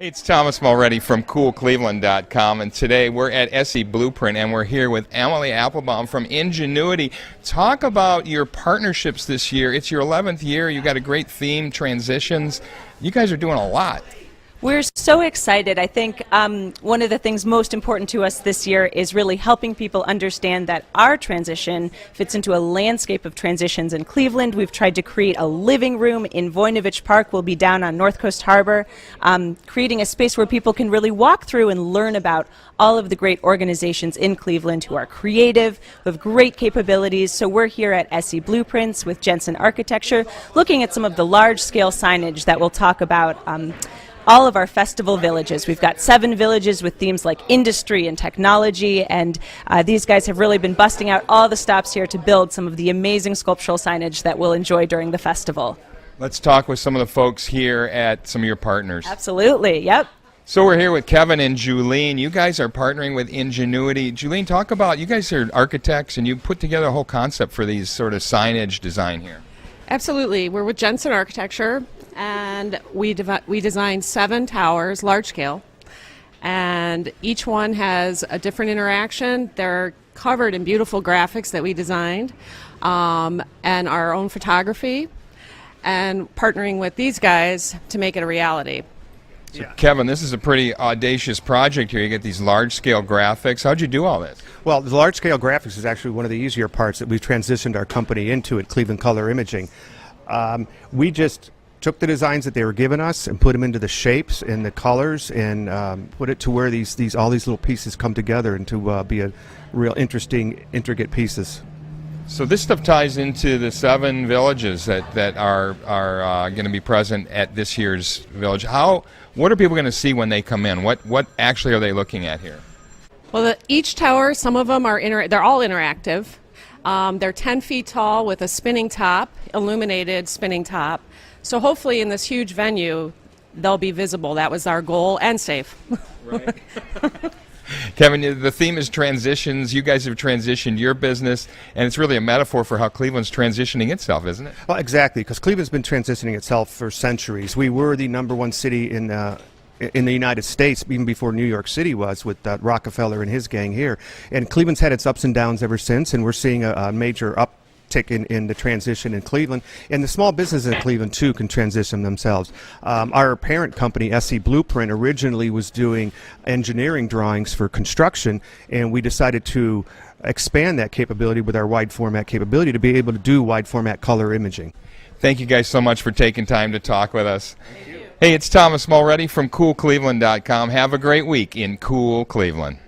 It's Thomas Mulready from CoolCleveland.com, and today we're at SE Blueprint, and we're here with Emily Applebaum from Ingenuity. Talk about your partnerships this year. It's your 11th year. You got a great theme, transitions. You guys are doing a lot. We're so excited. I think one of the things most important to us this year is really helping people understand that our transition fits into a landscape of transitions in Cleveland. We've tried to create a living room in Voinovich Park. We'll be down on North Coast Harbor, creating a space where people can really walk through and learn about all of the great organizations in Cleveland who are creative, who have great capabilities. So we're here at SE Blueprints with Jensen Architecture, looking at some of the large-scale signage that we'll talk about all of our festival villages. We've got 7 villages with themes like industry and technology, and these guys have really been busting out all the stops here to build some of the amazing sculptural signage that we'll enjoy during the festival. Let's talk with some of the folks here at some of your partners. Absolutely, yep. So we're here with Kevin and Julene. You guys are partnering with Ingenuity. Julene, talk about, you guys are architects and you put together a whole concept for these sort of signage design here. Absolutely. We're with Jensen Architecture, and we designed 7 towers, large scale, and each one has a different interaction. They're covered in beautiful graphics that we designed, and our own photography, and partnering with these guys to make it a reality. So yeah. Kevin, this is a pretty audacious project here. You get these large-scale graphics. How'd you do all this? Well, the large-scale graphics is actually one of the easier parts that we've transitioned our company into at Cleveland Color Imaging. We just took the designs that they were giving us and put them into the shapes and the colors and put it to where all these little pieces come together and to be a real interesting, intricate pieces. So this stuff ties into the 7 villages that are going to be present at this year's village. What are people going to see when they come in? What actually are they looking at here? Well, each tower, some of them they're all interactive. They're 10 feet tall with a spinning top, illuminated spinning top. So hopefully in this huge venue, they'll be visible. That was our goal, and safe. Right. Kevin, the theme is transitions. You guys have transitioned your business, and it's really a metaphor for how Cleveland's transitioning itself, isn't it? Well, exactly, because Cleveland's been transitioning itself for centuries. We were the #1 city in the United States, even before New York City was, with Rockefeller and his gang here. And Cleveland's had its ups and downs ever since, and we're seeing a major uptick in the transition in Cleveland. And the small businesses in Cleveland, too, can transition themselves. Our parent company, SE Blueprint, originally was doing engineering drawings for construction, and we decided to expand that capability with our wide format capability to be able to do wide format color imaging. Thank you guys so much for taking time to talk with us. Thank you. Hey, it's Thomas Mulready from CoolCleveland.com. Have a great week in Cool Cleveland.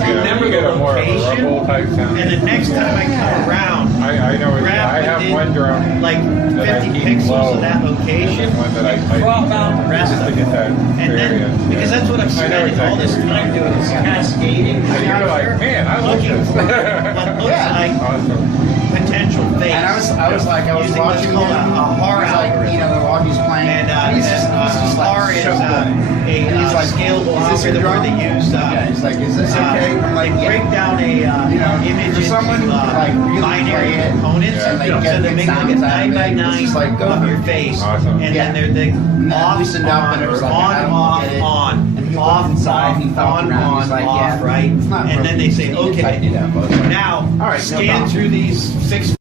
remember the location, and the next time I come around, I know. I have one drone like that 50 I keep pixels low, of that and location, one that I the rest just of to it. get that And variance. then, because that's what I'm I know spending all this exactly what time you're doing, is cascading. So you're like, man, I love looking this. for what looks like Awesome. potential face. And I was using what's watching called him. a HAR He's like, algorithm. you know, while he's playing, And he's just HAR like, is so good. a like, scalable is this your algorithm where drum? they use Yeah, he's like, is this okay? I'm like, they break down a You know, image for someone into who, like, really binary play it, components, and they so get they good make like a sounds out of 9 by it, 9 it's just like, go of for your it. face, Awesome. and Yeah. then they're And then off, loosened up, and it was like, I on, don't off, get it. on, And he off, looked inside, and he felt on, around, he's like, off, yeah, right? it's not And then they say, broken. You need to okay, tighten it up. I was like, now all right, no scan problem. through these 6.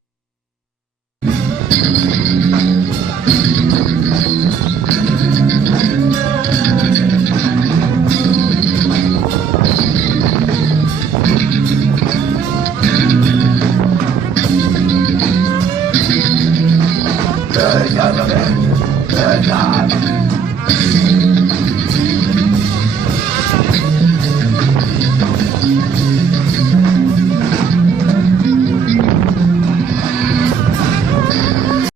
Good God.